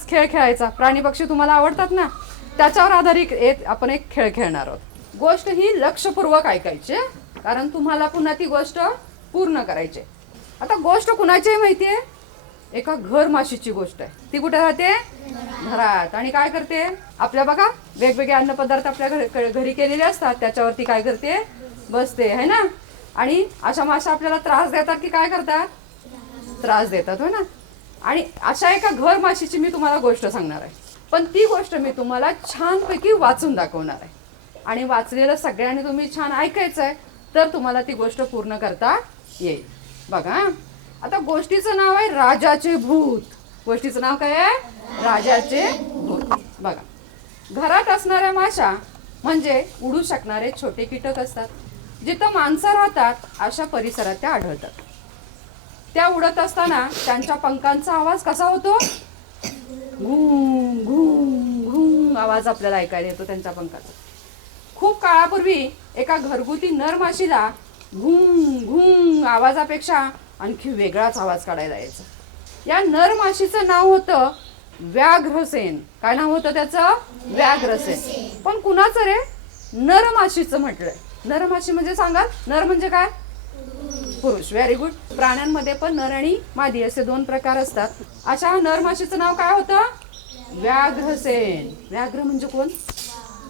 आज खेळ खेळायचा. प्राणी पक्षी तुम्हाला आवडतात ना? त्याच्यावर आधारित एक आपण एक खेळ खेळणार आहोत. गोष्ट ही लक्षपूर्वक ऐकायची कारण तुम्हाला पुन्हा ती गोष्ट पूर्ण करायची. आता गोष्ट कुणाची आहे माहितीये? एका घर माशीची गोष्ट आहे. ती कुठे राहते? घरात. आणि काय करते? आपल्या बघा वेगवेगळे अन्नपदार्थ आपल्या घरी घरी केलेले असतात. त्याच्यावरती काय करते? बसते है ना? आणि अशा माशा आपल्याला त्रास देतात की काय करतात? त्रास देतात हो ना? आणि अशा एका घर माशीची मी तुम्हाला गोष्ट सांगणार आहे. पण ती गोष्ट मी तुम्हाला छानपैकी वाचून दाखवणार आहे. आणि वाचलेलं सगळ्यांनी तुम्ही छान ऐकायचं आहे तर तुम्हाला ती गोष्ट पूर्ण करता येईल. बघा आता गोष्टीचं नाव आहे राजाचे भूत. गोष्टीचं नाव काय आहे? राजाचे भूत. बघा घरात असणाऱ्या माशा म्हणजे उडू शकणारे छोटे कीटक असतात जिथं माणसं राहतात अशा परिसरात त्या आढळतात. त्या उडत असताना त्यांच्या पंखांचा आवाज कसा होतो? घुम घुम घुम आवाज आपल्याला ऐकायला येतो त्यांच्या पंखाचा. खूप काळापूर्वी एका घरगुती नर माशीला घुम घुम आवाजापेक्षा आणखी वेगळाच आवाज काढायला यायचा. या नर माशीचं नाव होतं व्याघ्रसेन. काय नाव होतं त्याचं? व्याघ्रसेन. पण कुणाचं रे? नरमाशीचं म्हटलंय. नरमाशी म्हणजे सांगाल? नर म्हणजे काय? पुरुष. व्हेरी गुड प्राण्यांमध्ये पण नर आणि मादी असे दोन प्रकार असतात. अशा नर माशीचं नाव काय होतं? व्याघ्रसेन. व्याघ्र म्हणजे कोण?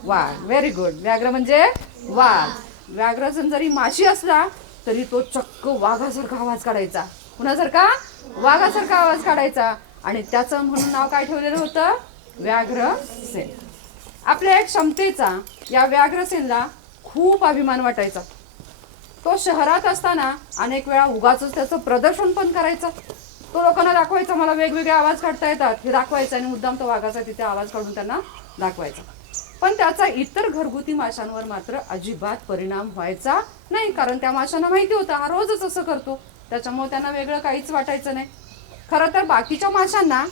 वाघ. व्हेरी गुड व्याघ्र म्हणजे वाघ. व्याघ्रसेन जरी माशी असला तरी तो चक्क वाघासारखा आवाज काढायचा. कुणासारखा? वाघासारखा आवाज काढायचा. आणि त्याचं म्हणून नाव काय ठेवलेलं होतं? व्याघ्रसेन. आपल्या एक क्षमतेचा या व्याघ्रसेनला खूप अभिमान वाटायचा. तो शहरात असताना अनेक वेळा उगाच त्याचं प्रदर्शन पण करायचं. तो लोकांना दाखवायचा मला वेगवेगळे आवाज काढता येतात. हे दाखवायचं आणि मुद्दाम तो वाघाचा तिथे आवाज काढून त्यांना दाखवायचा. पण त्याचा इतर घरगुती माशांवर मात्र अजिबात परिणाम व्हायचा नाही कारण त्या माशांना माहिती होतं हा रोजच असं करतो. त्याच्यामुळे त्यांना वेगळं काहीच वाटायचं नाही. खरं तर बाकीच्या माशांना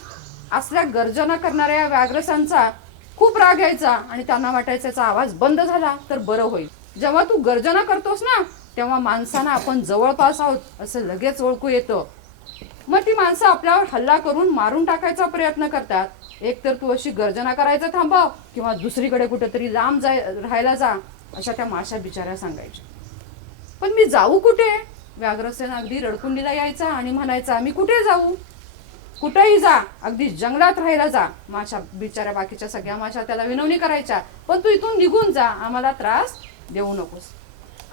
असल्या गर्जना करणाऱ्या या व्याघ्रसांचा खूप राग यायचा आणि त्यांना वाटायचा याचा आवाज बंद झाला तर बरं होईल. जेव्हा तू गर्जना करतोस ना तेव्हा माणसांना आपण जवळपास आहोत असं लगेच ओळखू येतं. मग ती माणसं आपल्यावर हल्ला करून मारून टाकायचा प्रयत्न करतात. एकतर तू अशी गर्जना करायचं थांबव किंवा दुसरीकडे कुठेतरी लांब जाय राहायला जा अशा त्या माशा बिचाऱ्या सांगायच्या. पण मी जाऊ कुठे? व्याघ्रसेन अगदी रडकुंडीला यायचा आणि म्हणायचा मी कुठे जाऊ? कुठेही जा अगदी जंगलात राहायला जा. माशा बिचाऱ्या बाकीच्या सगळ्या माशा त्याला विनवणी करायच्या पण तू इथून निघून जा आम्हाला त्रास देऊ नकोस.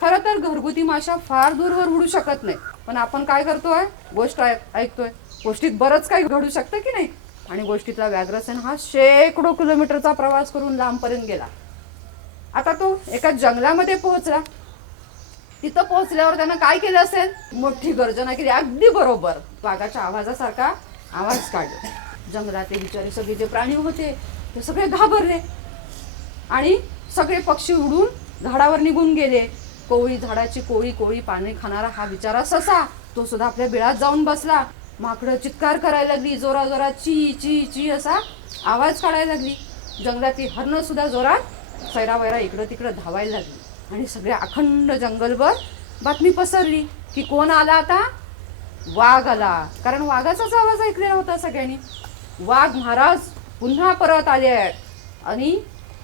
खरं तर घरगुती माशा फार दूरवर उडू शकत नाही पण आपण काय करतोय? गोष्ट ऐक- ऐकतोय. गोष्टीत बरंच काही घडू शकतं की नाही? आणि गोष्टीतला व्याघ्रसेन हा शेकडो किलोमीटरचा प्रवास करून लांबपर्यंत गेला. आता तो एका जंगलामध्ये पोहोचला. तिथं पोहोचल्यावर त्यानं काय केलं असेल? मोठी गर्जना केली. अगदी बरोबर. वाघाच्या आवाजासारखा आवाज काढला. जंगलातले बिचारे सगळे जे प्राणी होते ते सगळे घाबरले. आणि सगळे पक्षी उडून झाडावर निघून गेले. कोळी झाडाची कोळी कोळी पाने खाणारा हा बिचारा ससा तो सुद्धा आपल्या बिळात जाऊन बसला. माकडं चित्कार करायला लागली जोरा जोरात ची ची ची असा आवाज काढायला लागली. जंगलातली हरणं सुद्धा जोरात सैरावैरा इकडं तिकडं धावायला लागली. आणि सगळ्या अखंड जंगलभर बातमी पसरली की कोण आला आता? वाघ आला. कारण वाघाचाच आवाज ऐकलेला होता सगळ्यांनी. वाघ महाराज पुन्हा परत आले आहेत. आणि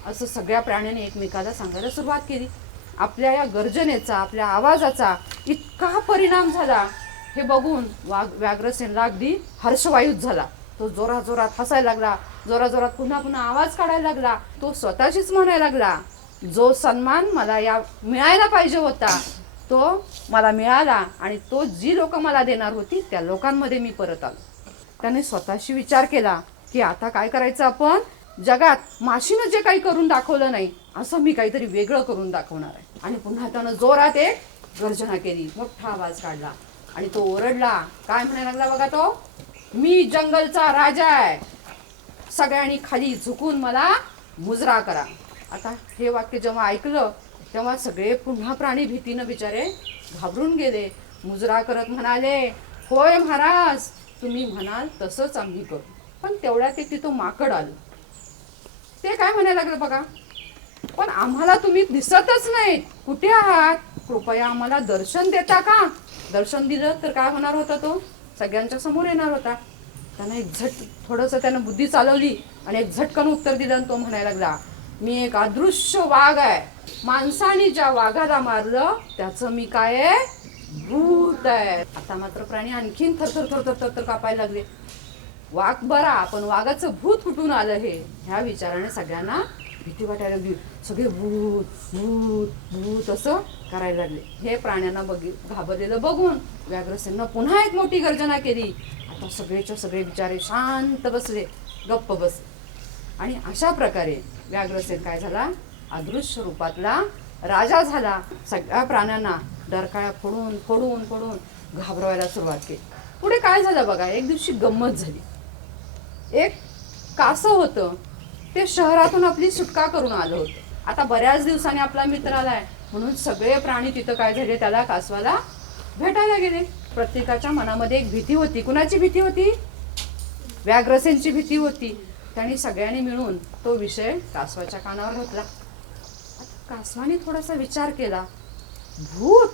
असं सगळ्या प्राण्यांनी एकमेकाला सांगायला सुरुवात केली. आपल्या या गर्जनेचा आपल्या आवाजाचा इतका परिणाम झाला. हे बघून वाघ व्याघ्रसेनला अगदी हर्षवायूच झाला. तो जोरा जोरात हसायला लागला. जोरा जोरात पुन्हा पुन्हा आवाज काढायला लागला. तो स्वतःशीच म्हणायला लागला जो सन्मान मला या मिळायला पाहिजे होता तो मला मिळाला आणि तो जी लोक मला देणार होती त्या लोकांमध्ये मी परत आलो. त्याने स्वतःशी विचार केला की आता काय करायचं आपण? जगात माशीनं जे काही करून दाखवलं नाही असं मी काहीतरी वेगळं करून दाखवणार आहे. आणि पुन्हा त्यानं जोरात एक गर्जना केली. मोठा आवाज काढला. आणि तो ओरडला. काय म्हणायला लागला बघा तो? मी जंगलचा राजा आहे. सगळ्यांनी खाली झुकून मला मुजरा करा. आता हे वाक्य जेव्हा ऐकलं तेव्हा सगळे पुन्हा प्राणी भीतीनं बिचारे घाबरून गेले. मुजरा करत म्हणाले होय महाराज तुम्ही म्हणाल तसंच आम्ही करू. पण तेवढ्यात एक तिथं माकड आलं. ते काय म्हणायला लागलं बघा? पण आम्हाला तुम्ही दिसतच नाहीत. कुठे आहात? कृपया आम्हाला दर्शन देता का? दर्शन दिलं तर काय होणार होता तो? सगळ्यांच्या समोर येणार होता. त्यानं एक झट थोडंसं त्यानं बुद्धी चालवली आणि एक झटकन उत्तर दिलं आणि तो म्हणायला लागला मी एक अदृश्य वाघ आहे. माणसाने ज्या वाघाला मारलं त्याचं मी काय आहे? भूत आहे. आता मात्र प्राणी आणखीन थरथर थरथर थरथर कापायला लागले. वाघ बरा पण वाघाचं भूत कुठून आलं हे? ह्या विचाराने सगळ्यांना भीती वाटायला लागली. सगळे भूत भूत भूत असं करायला लागले. हे प्राण्यांना बघी घाबरलेलं बघून व्याघ्रसेनं पुन्हा एक मोठी गर्जना केली. आता सगळेच्या सगळे बिचारे शांत बसले गप्प बसले. आणि अशा प्रकारे व्याघ्रसेन काय झाला? अदृश्य रूपातला राजा झाला. सगळ्या प्राण्यांना डरकाळ्या फोडून फोडून फोडून घाबरवायला सुरुवात केली. पुढे काय झालं बघा? एक दिवशी गंमत झाली. एक कासव होतं. ते शहरातून आपली सुटका करून आलं होतं. आता बऱ्याच दिवसांनी आपला मित्र आलाय म्हणून सगळे प्राणी तिथं काय झाले त्याला कासवाला भेटायला गेले. प्रत्येकाच्या मनामध्ये एक भीती होती. कुणाची भीती होती? व्याघ्रसेनची भीती होती. त्यांनी सगळ्यांनी मिळून तो विषय कासवाच्या कानावर घातला आता कासवाने थोडासा विचार केला. भूत!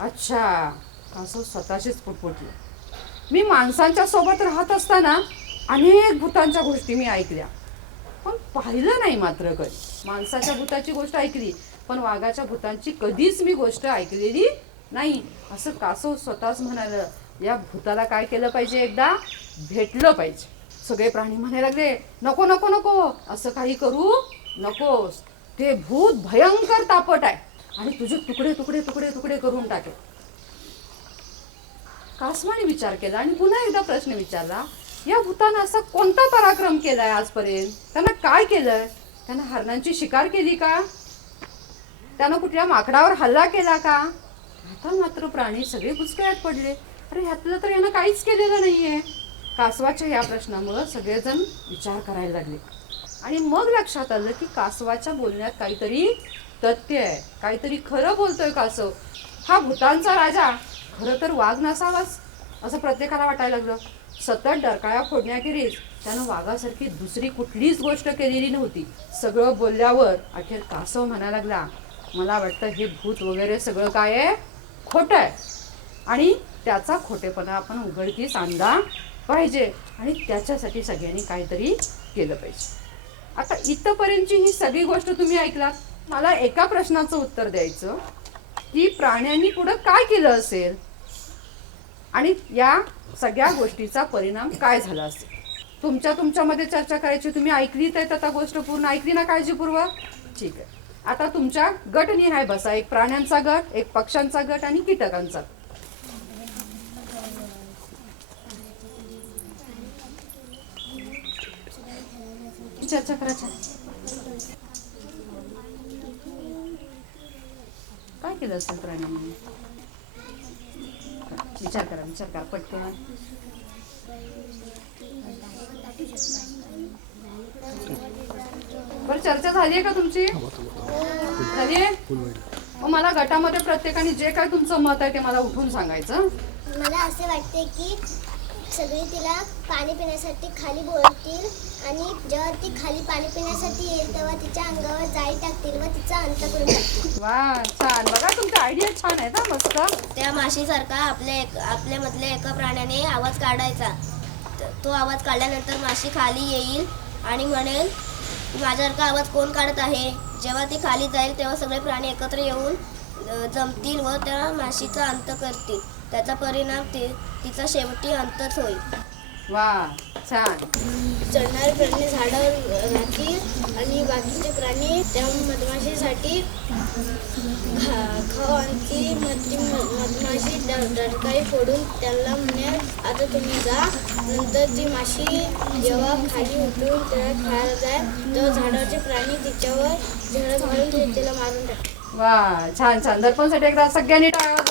अच्छा कासव स्वतःशीच पुटपुटली. मी माणसांच्या सोबत राहत असताना अनेक भूतांच्या गोष्टी मी ऐकल्या. पण पाहिलं नाही मात्र कधी. माणसाच्या भूताची गोष्ट ऐकली पण वाघाच्या भूतांची कधीच मी गोष्ट ऐकलेली नाही. असं कासव स्वतःच म्हणालं या भूताला काय केलं पाहिजे एकदा? भेटलं पाहिजे. सगळे प्राणी म्हणायला लागले नको नको नको असं काही करू नकोस. ते भूत भयंकर तापट आहे आणि तुझे तुकडे तुकडे तुकडे तुकडे करून टाकेल. कासवाने विचार केला आणि पुन्हा एकदा प्रश्न विचारला या भूतानं असा कोणता पराक्रम केलाय आजपर्यंत? त्यांना काय केलंय? त्यानं हरणांची शिकार केली का? त्यानं कुठल्या माकडावर हल्ला केला का? आता मात्र प्राणी सगळे बुचकळ्यात पडले. अरे ह्यातलं तर यानं काहीच केलेलं नाहीये. कासवाच्या या प्रश्नामुळं सगळेजण विचार करायला लागले. आणि मग लक्षात आलं की कासवाच्या बोलण्यात काहीतरी तथ्य आहे. काहीतरी खरं बोलतोय कासव. हा भूतांचा राजा. खरं तर वाघ नसावाच असं प्रत्येकाला वाटायला लागलं. सतत डरकाळ्या फोडण्याखेरीज त्यानं वाघासारखी दुसरी कुठलीच गोष्ट केलेली नव्हती. सगळं बोलल्यावर अखेर कासव म्हणायला लागला मला वाटतं हे भूत वगैरे सगळं काय आहे? खोटं आहे. आणि त्याचा खोटेपणा आपण उघडकीस आणला पाहिजे आणि त्याच्यासाठी सगळ्यांनी काहीतरी केलं पाहिजे. आता इथंपर्यंतची ही सगळी गोष्ट तुम्ही ऐकलात. मला एका प्रश्नाचं उत्तर द्यायचं. की प्राण्यांनी पुढं काय केलं असेल? आणि या सगळ्या गोष्टीचा परिणाम काय झाला असेल? तुमच्या तुमच्यामध्ये चर्चा करायची तुम्ही ऐकली तर आता गोष्ट पूर्ण ऐकली ना काळजीपूर्वक? ठीक आहे. आता तुमच्या गटनिहाय बसा. एक प्राण्यांचा गट एक पक्ष्यांचा गट आणि कीटकांचा चर्चा करायच्या काय केलं असेल प्राण्यांनी? विचार करा विचार करा पटकन. बरं चर्चा झाली आहे का तुमची? झाली आहे? मग मला गटामध्ये प्रत्येकाने जे काय तुमचं मत आहे ते मला उठून सांगायचं. मला असे वाटते की सगळे तिला पाणी पिण्यासाठी खाली बोलतील आणि जेव्हा ती खाली पाणी पिण्यासाठी येईल तेव्हा तिच्या अंगावर जाळी टाकतील व तिचा अंत करून टाकतील. वा छान. बघा तुमचा आयडिया छान आहे ना मस्त. त्या माशीसारखा आपल्या एक आपल्यामधल्या एका प्राण्याने आवाज काढायचा. त- तो आवाज काढल्यानंतर माशी खाली येईल आणि म्हणेल माझ्यासारखा आवाज कोण काढत आहे? जेव्हा ती खाली जाईल तेव्हा सगळे प्राणी एकत्र येऊन अ, जमतील व त्या माशीचा अंत करतील. त्याचा परिणाम ते तिचा शेवटी अंतच होईल. वा छान. चढणारे प्राणी झाडावर राहतील आणि बाकीचे प्राणी त्या मधमाशीसाठी खाऊ आणखी मधमाशी डरकाळी फोडून त्याला म्हणेल आता तुम्ही जा नंतर ती माशी जेव्हा खाली उतरून त्याला खायला जाईल तेव्हा झाडाचे प्राणी तिच्यावर झडप घालून तिला मारून टाकतात वा छान छान. दर्पणसाठी एकदा सगळ्यांनी टाळ्या